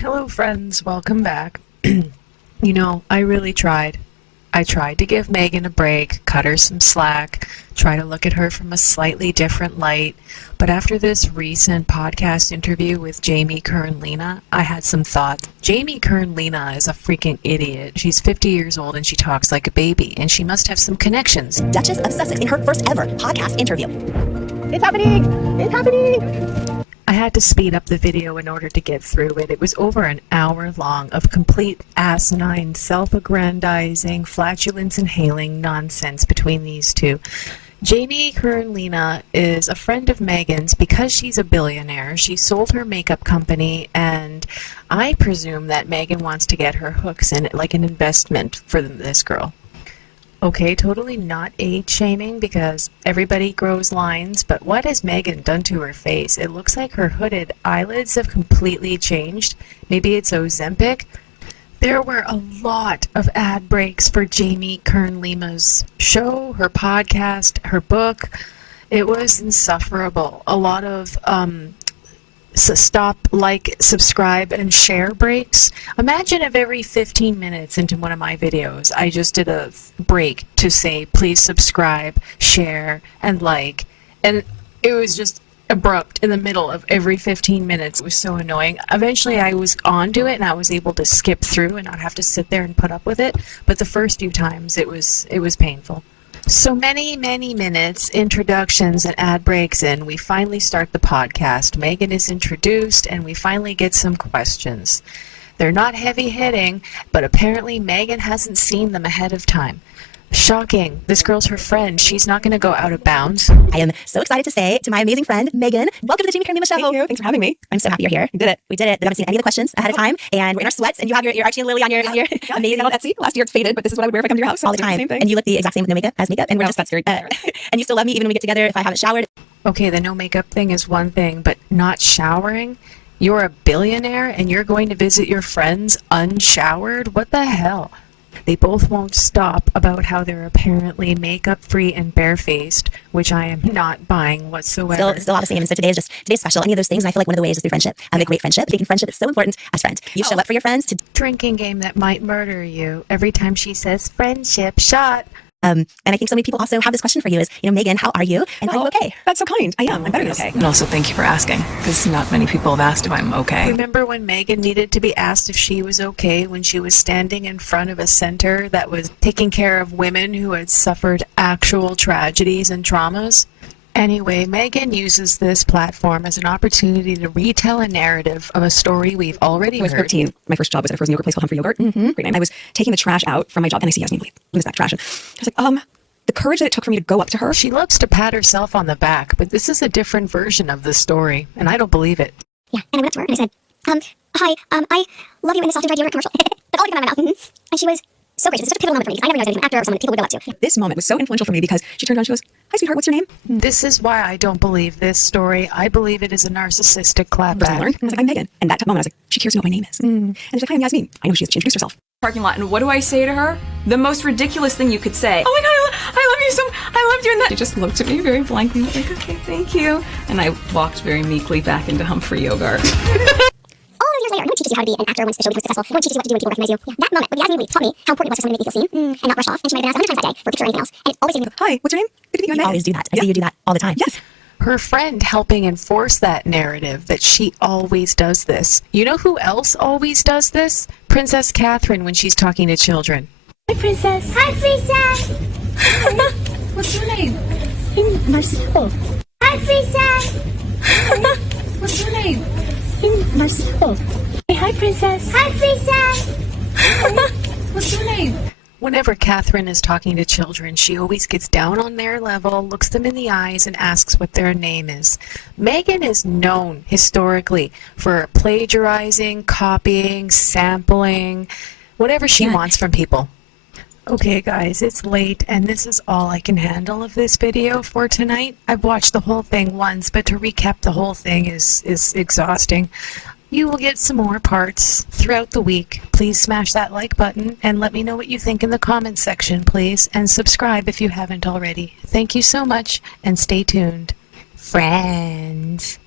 Hello, friends. Welcome back. I really tried. I tried to give Meghan a break, cut her some slack, try to look at her from a slightly different light. But after this recent podcast interview with Jamie Kern Lima, I had some thoughts. Jamie Kern Lima is a freaking idiot. She's 50 years old and she talks like a baby, and she must have some connections. Duchess of Sussex in her first ever podcast interview. It's happening! It's happening! I had to speed up the video in order to get through it. It was over an hour long of complete asinine, self-aggrandizing, flatulence-inhaling nonsense between these two. Jamie Kern Lima is a friend of Meghan's because she's a billionaire. She sold her makeup company, and I presume that Meghan wants to get her hooks in it like an investment for this girl. Okay, totally not age shaming because everybody grows lines, but what has Meghan done to her face? It looks like her hooded eyelids have completely changed. Maybe it's Ozempic. There were a lot of ad breaks for Jamie Kern Lima's show, her podcast, her book. It was insufferable. A lot of stop, like, subscribe, and share breaks. Imagine if every 15 minutes into one of my videos, I just did a break to say, please subscribe, share, and like. And it was just abrupt in the middle of every 15 minutes. It was so annoying. Eventually, I was onto it, and I was able to skip through and not have to sit there and put up with it. But the first few times, it was painful. So many minutes, introductions, and ad breaks in, we finally start the podcast. Meghan is introduced, and we finally get some questions. They're not heavy-hitting, but apparently Meghan hasn't seen them ahead of time. Shocking. This girl's her friend. She's not going to go out of bounds. I am so excited to say to my amazing friend, Meghan, welcome to the Jamie Kern Lima Show. Thank you. Thanks for having me. I'm so happy you're here. We did it. We did it. We haven't seen any of the questions ahead of time, and we're in our sweats, and you have your Archie and Lily on your amazing. On Etsy. Last year it's faded, but this is what I would wear if I come to your house. All the time. Same thing. And you look the exact same with no makeup as makeup, and we're just that's very and you still love me even when we get together if I haven't showered. Okay, the no makeup thing is one thing, but not showering? You're a billionaire and you're going to visit your friends unshowered? What the hell? They both won't stop about how they're apparently makeup-free and barefaced, which I am not buying whatsoever. Still all the same. And so today's special. Any of those things, and I feel like one of the ways is through friendship. A great friendship. Taking friendship is so important as friends. You show up for your friends to Drinking game that might murder you every time she says friendship shot. and I think so many people also have this question for you is, Meghan, how are you? And are you okay? That's so kind. I am. I'm better than okay. And also thank you for asking, because not many people have asked if I'm okay. Remember when Meghan needed to be asked if she was okay when she was standing in front of a center that was taking care of women who had suffered actual tragedies and traumas? Anyway, Meghan uses this platform as an opportunity to retell a narrative of a story we've already I was heard. 13. My first job was at a frozen yogurt place called Humphrey Yogurt. Great name. I was taking the trash out from my job, and I see Yasmin in this back trash. And I was like, the courage that it took for me to go up to her. She loves to pat herself on the back, but this is a different version of the story, and I don't believe it. Yeah, and I went up to her and I said, hi, I love you in the soft and dry deodorant commercial. But all I could find out of my mouth. And she was so gracious. It's such a pivotal moment for me because I never knew I was going to be an actor or someone that people would go up to. This moment was so influential for me because she turned around and she goes, hi, sweetheart, what's your name? This is why I don't believe this story. I believe it is a narcissistic I was clapback. like, I'm Meghan. And that moment I was like, she cares to know what my name is. And she's like, hi, I'm Yasmin. I know she introduced herself. Parking lot, and what do I say to her? The most ridiculous thing you could say. Oh my god, I love you so, I loved you, and that. She just looked at me very blankly, like, okay, thank you. And I walked very meekly back into Humphrey Yogurt. All those years later, no one teaches you how to be an actor once the show becomes successful. No one teaches you what to do when people recognize you. Yeah, that moment with Yasmin Lee taught me how important it was for someone to make me feel seen and not brush off. And she might have been asked 100 times that day for a picture or anything else. And it always made me go, Hi, what's your name? Good to meet you. I'm You Meghan. always do that. I see you do that all the time. Yes. Her friend helping enforce that narrative that she always does this. You know who else always does this? Princess Catherine when she's talking to children. hi, princess. Hi, princess. What's your name? Marcel. Hi, princess. What's your name? Marcel. Hey, hi, princess. Hi, princess. What's your name? Whenever Catherine is talking to children, she always gets down on their level, looks them in the eyes, and asks what their name is. Meghan is known historically for plagiarizing, copying, sampling, whatever she wants from people. Okay guys, it's late and this is all I can handle of this video for tonight. I've watched the whole thing once, but to recap the whole thing is exhausting. You will get some more parts throughout the week. Please smash that like button and let me know what you think in the comments section, please. And subscribe if you haven't already. Thank you so much and stay tuned. Friends.